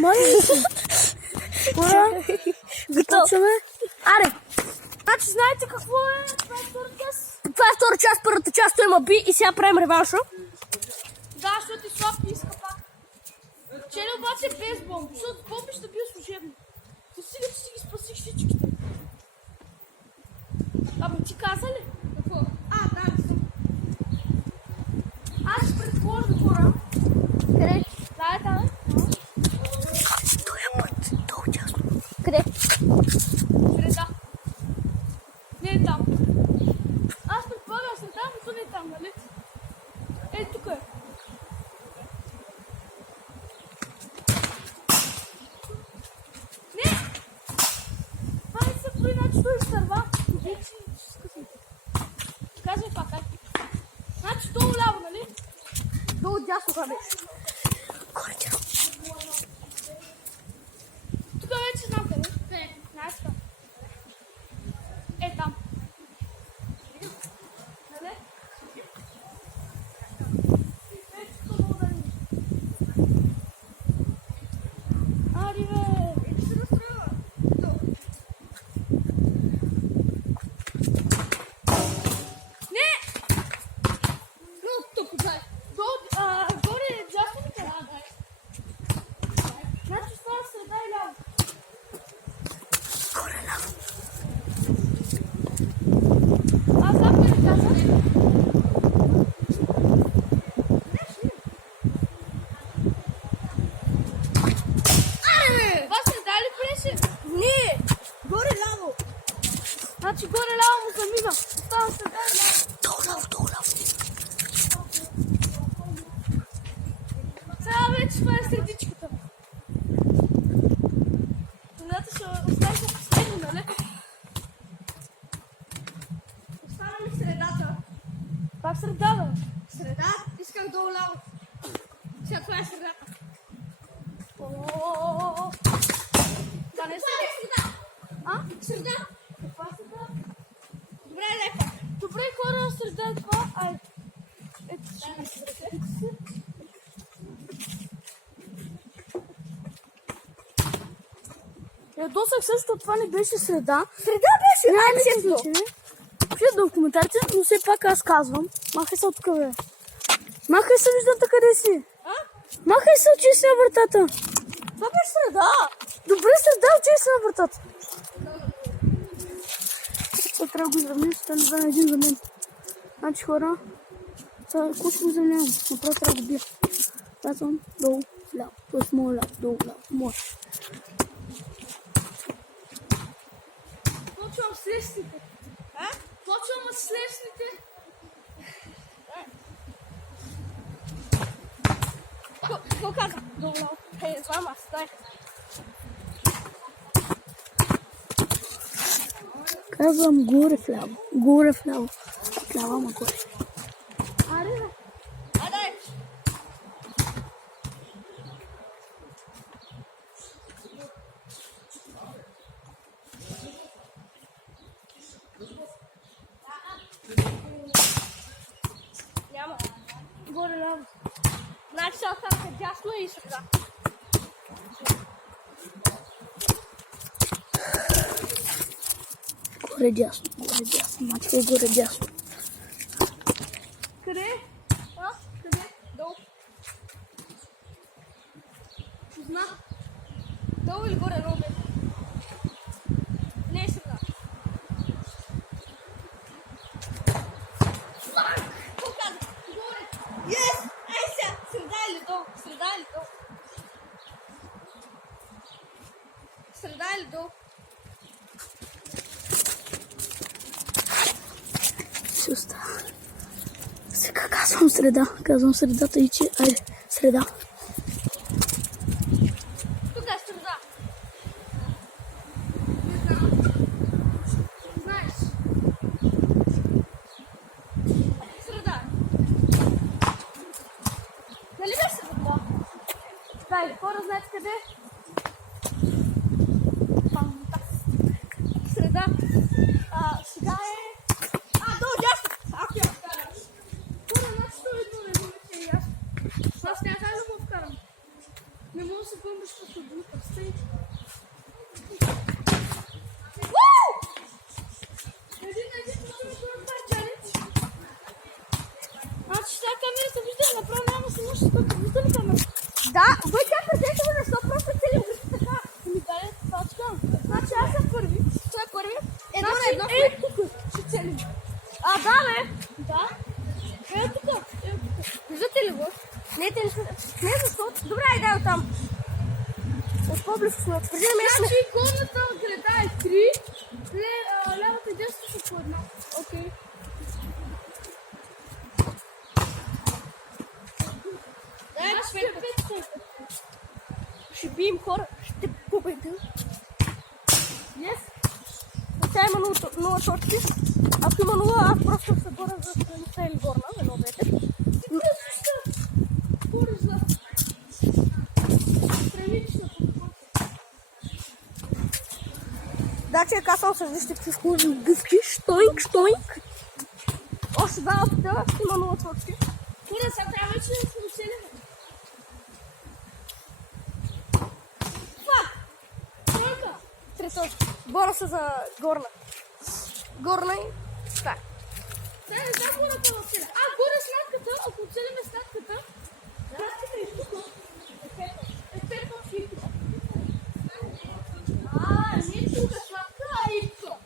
май. Започваме. Аре! Значи знаете какво е? Това е втори час. Това е втора част, първата част има би и сега правим реванша. Да, защото и Слав ти иска пак. Чели обаче без бомби, защото бомби ще бил служебно. Ти си ли, че си ги спасих всичките? Абе, ти каза ли? Какво? Да, съм. Аз ще предположа хора. Къде? Да, да. Той е път, долу тясно. Къде? Среда. Не е там. Аз предполагам среда, но то не е там, нали? Ей, тук е. Не! Това не се прави, значи той изтърва. Вече ще скъсите. Казвай пак, ай. Значи долу ляво, нали? Долу дясно това беше. Горе дясно. Тук вече знам къде. Не, знаеш там. Е, там. Нали? Е, тук мога да видиш. Ари, бе. Ето се разстройва. Не! Но тук, дай. Горе дясно ми трябва, дай. Значи става среда и ляво. Горе ляво. Аз знам къде казах. Аре! Това среда ли беше? Не! Горе ляво. Значи горе ляво му замига. Става среда и ляво. Долу ляво, долу ляво. Сега вече това е средичката. Средата ще остави последно, нали? Остана ми средата. Пак среда, бе. Среда? Исках долу ляво. Сега това е средата. О-о-о-о. Това не е среда. А? Среда. Каква среда? Добре, леко. Добре, хора, среда е това. Ай. Ето си. Ядосах също, това не беше среда. Среда беше. Няма Айде никакви си го. значения. Пишете в коментарите, но все пак аз казвам. Махай се от тук, бе. Махай се, виждате къде си. А? Махай се, очи си на вратата. Това беше среда. Добре, среда, очи си на вратата. Сега трябва да го изравним, ще стане 2 на 1 за мен. Значи хора, сега какво ще го изравнявам? Направо трябва да го бия. Казвам долу, ляво. Тоест моя ляво, долу, ляво. Моя. Почвам с лесните. А? Почвам с лесните. Какво каза? Долу, ляво. Хей, знам аз, дай. Казвам горе вляво. Горе вляво. Вляво, ама горе. Аре, бе. Дай. Няма. Горе ляво. Значи сега остана дясно и среда. Горе дясно. Горе дясно. Мачка е горе дясно. Къде? А? Къде? Долу. Зна. Долу или горе? Долу беше. Не е среда. Какво каза? Горе. Yes! Ей сега! Среда или долу? Среда или долу? Среда или долу? Ще остава. Сега казвам среда. Казвам средата и че... Айде, среда. Тук е среда. Знаеш. Среда. Нали беше среда? Дай, хора, знаете къде? Среда. Сега е... долу дясно. Ако я вкараш. Хора, значи това видно не го вече и аз. Аз няма как да го вкарам. Не мога да се помниш Значи сега камерата вижда, направо няма да се може да вижда ли камерата? Да, бе, тя презента ме, защо просто цели обръща така? Ами дай, това чакам. Значи аз съм първи. Това е първи. Едно на едно. Ей, тук ще целим. А, да, бе. Да. Ей, тук. Ей, тук. Виждате ли го? Не, те не са. Не, защото. Добре, дай оттам. От по-близко сме. Преди да ме Значи горната града е 3, лявата и десната са по една. Окей. Дай, че ще бием хора. Ще победим. Yes. Сега има 0 точки. Ако има 0, аз просто се боря за страница или горна. Едно двете. Бориш за страничната. Да, че е казал с вижте какви хубави гъвки. Штойнк, штойнк. Още два опита. Има 0 точки. Кура, сега трябва вече да се оцелим. Тройка. 3 точки. Боря се за горна. Горна и так. Сега не знам гората в целя. А, горе сладката, ако оцелим сладката. Сладката е тук. Е пето филтра. Не тук сладка, а и тук.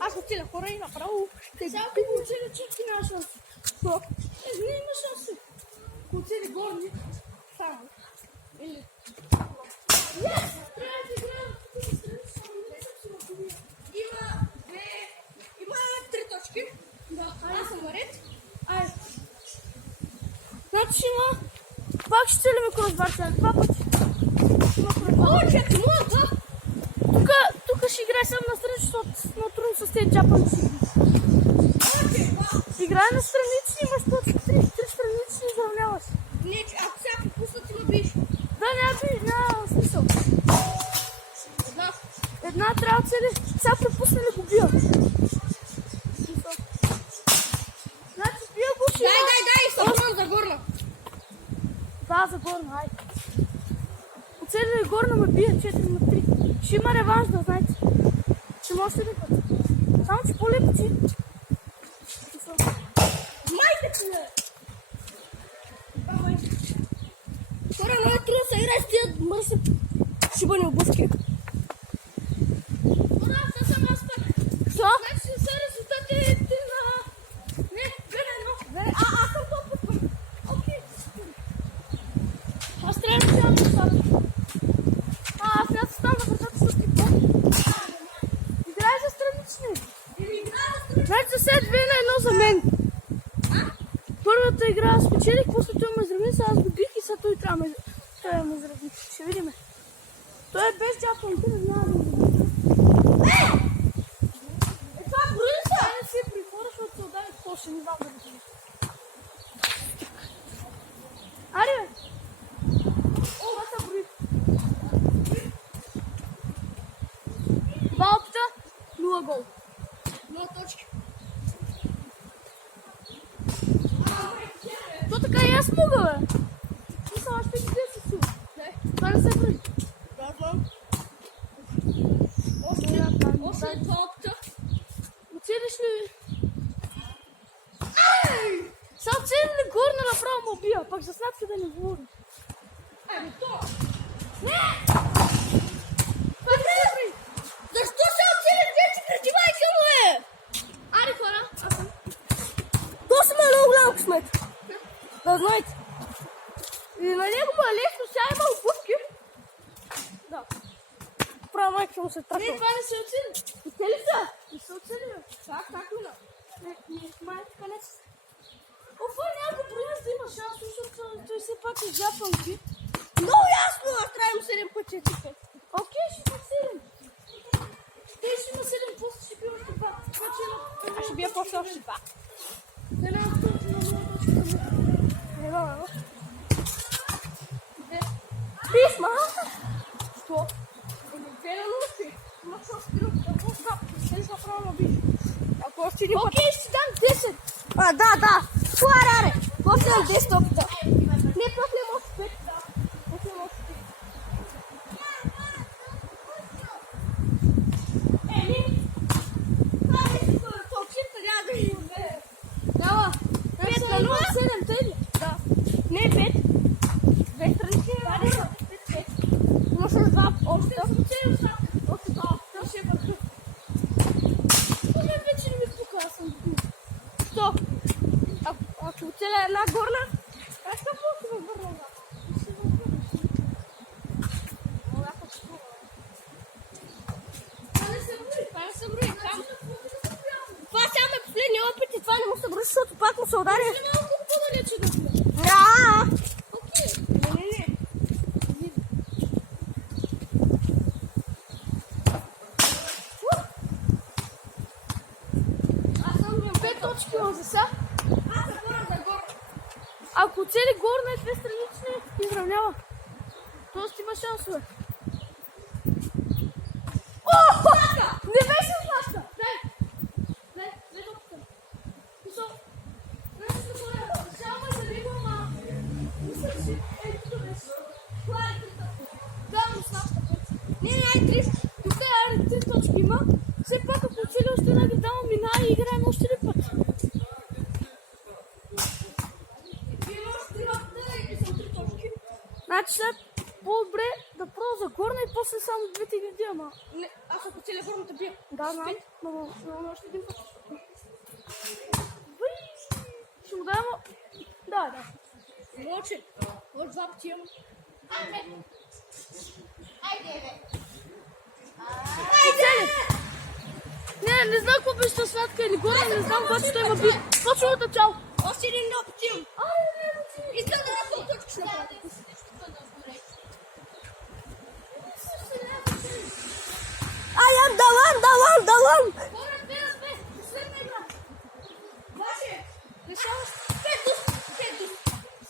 Аз отида хора и направо ще Сега ако го оцеля, чакай няма шанс. Що? Не има шанси. Ако оцели горни, само. Или... Yes! Трябва да играем. Има 3 точки. Да, Аз съм наред. айде. Значи има... Пак ще целиме кросбарча. 2 пъти. Има кросбар. О, чакай, моя да. Тук ще играй само на страни, защото много трудно с тези джапанци. Играй на странични, имаш точки 3 странични и изравняваш. Не, ако сега пропусна, ти ме биш. Да, няма смисъл. Една трябва да цели. Сега препусна ли го бия? Значи бия го ще... Дай, съм за горна. Да, за горна, айде. Оцели ли горна ме бие 4 на 3. Ще има реванш, да знаете. Ще може да път. Само че по-леко ти. Майка ти не! Хора, много е трудно се играе с тия мърси Шибани обувки. Хора, аз съм аз пак. Що? Значи са резултати ти на... Не, 2-1. Аз съм по-път. Окей. Аз трябва да вземам нещата. Аз трябва да стана вършата с типо. Играй за странични. Значи за сега 2 на 1 за мен. Първата игра аз спечелих, после той ме изравни, сега аз го бих и сега той трябва ме изравни. Ще видим. Той е без джапан, ти не знам да го Това брои са! Ай, не си прихора, защото се отдаде по-ще, не знам да го видим. Аре, бе! О, това са брои. 2 опита, 0 гол. 0 точки. То така и аз мога, бе. Мисля, аз ще ги дия си сил. Това не се брои. Да, знам. Още 2 опита. Оцелиш ли? Сега оцели ли горна направо му убия, пък за сладка да не говори. Ами то! Не! Защо се оцели дети преди майка му, бе? Аре, хора, аз съм. То си ме много голям късмет. Да знаете. И на него му е лесно, сега има обувки. Да. Права майка му се траква. Не, това не се оцели. Оцели са? Не се оцели, бе. Как мина? Не, майка конец. Офа, някой проблем да има шанс, защото той все пак е жапанки. Много ясно, аз трябва 7 пъти. Окей, ще има 7. Те ще има 7, после ще бия още 2. Аз ще бия после още 2. Една точка на 0 точка. Не. Писма! Що? Две на нощи. Ма какво спирам? Какво става? Седиш направо на биш. Ако още един път... Окей, ще дам 10. Да. Това е раре. После дам 10 опита. Не, после може 5. Ето. Още това. Това ще е върху. Това вече не ми пука, аз съм добил. Що? Ако оцеля една горна, аз ще пука ме върна. Това не се брои. Това само е последния опит и това не му се брои, защото пак му се удари. Не малко по-далече да сме. Окей. Не. Аз съм имам 5 точки имам за сега. Аз се боря за горе. Ако цели горна и две странични, изравнява. Тоест има шансове. Не беше опаска! Дай топката. Писо. Значи се боря. Само е за него, ама... Мисля, че ето тук беше. Това е трета. Да, но с нашата път. Не, тук е 3 точки има. Все пак ако цели още една ги дама мина и играем още един път. Вие може 3 лапта и съм 3 точки. Значи след по-добре да пробва за горна и после само двете ги ама. Не, аз ако целия горната бия. Да, знам. Но още един път. Ще му дадем... Да. Моче. Може 2 пъти имам. Айде, бе. Не знам какво беше сладка или горна, не знам, обаче той ма би. Почва от начало. Още един опит имам. Искам да направя точки ще направя. Давам! Горе, 2 последна игра. Ваше, решаваш 5 дуспи.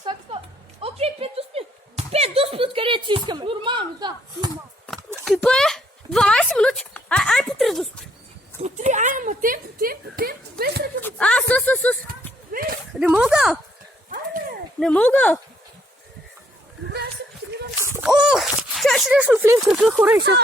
Саква. Окей, 5 дуспи. 5 дуспи откъде си искаме. Нормално, да. Скипа е 12 минути. Ай по 3 дуспи. По 3, ама темпо. Без ръка. С. Не мога. Не мога. Добре, аз ще потребам. Чакай, ще нещо в линк, какъв хора и сега.